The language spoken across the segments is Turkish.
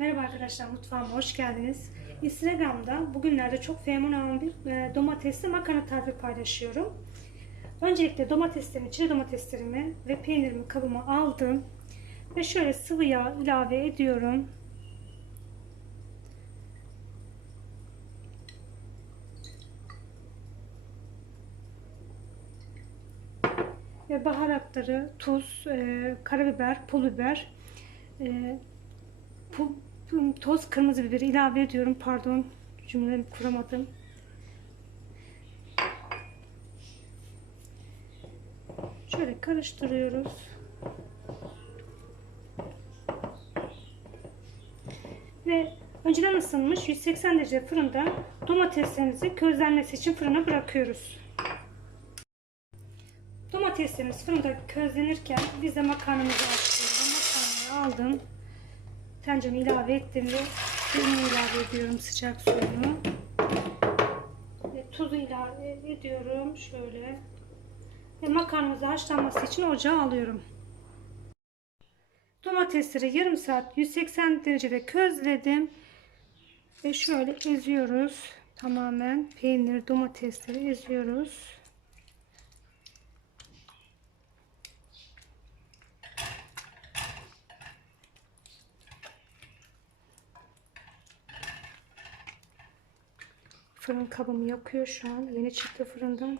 Merhaba arkadaşlar mutfağıma hoş geldiniz. Instagram'da bugünlerde çok fenomen bir e, domatesli makarna tarifi paylaşıyorum. Öncelikle domateslerimi, çeri domateslerimi ve peynirimi kabıma aldım. Ve şöyle sıvı yağ ilave ediyorum. Ve baharatları, tuz, e, karabiber, pul biber, e, pul, toz kırmızı biberi ilave ediyorum. Pardon cümlemi kuramadım. Şöyle karıştırıyoruz. Ve önceden ısınmış 180 derece fırında domateslerimizi közlenmesi için fırına bırakıyoruz. Domateslerimiz fırında közlenirken biz de makarnamızı açıyoruz. Makarnayı aldım. Tencereme ilave ettim ve suyunu ilave ediyorum sıcak suyunu. Ve tuzu ilave ediyorum şöyle. Ve makarnamızı haşlanması için ocağa alıyorum. Domatesleri yarım saat 180 derecede közledim. Ve şöyle eziyoruz. Tamamen peynir, domatesleri eziyoruz. Fırın kabımı yakıyor şu an. Yeni çıktı fırından.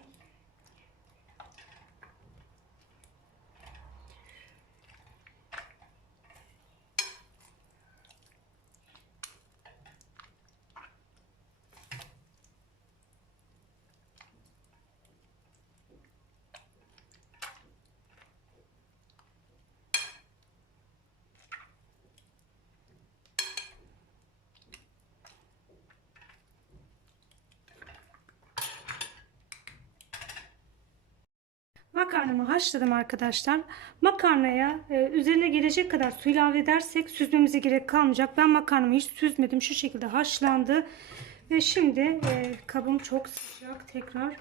Makarnamı haşladım arkadaşlar. Makarnaya e, üzerine gelecek kadar su ilave edersek süzmemize gerek kalmayacak. Ben makarnamı hiç süzmedim. Şu şekilde haşlandı. Ve şimdi e, kabım çok sıcak. Tekrar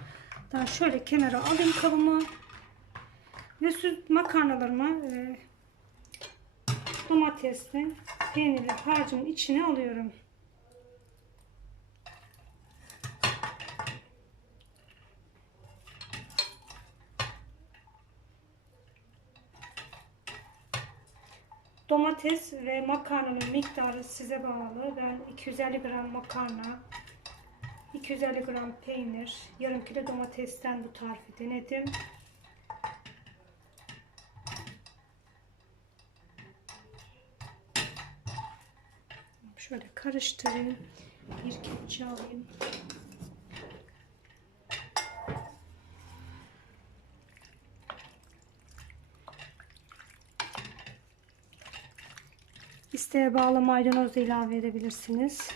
daha şöyle kenara alayım kabımı. Ve süz makarnalarımı e, domatesli peynirli harcımın içine alıyorum. Domates ve makarnanın miktarı size bağlı. Ben 250 gram makarna, 250 gram peynir, yarım kilo domatesten bu tarifi denedim. Şöyle karıştırayım. Bir kepçe alayım. İsteğe bağlı maydanoz da ilave edebilirsiniz.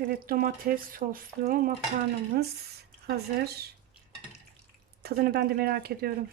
Evet domates soslu makarnamız hazır. Tadını ben de merak ediyorum.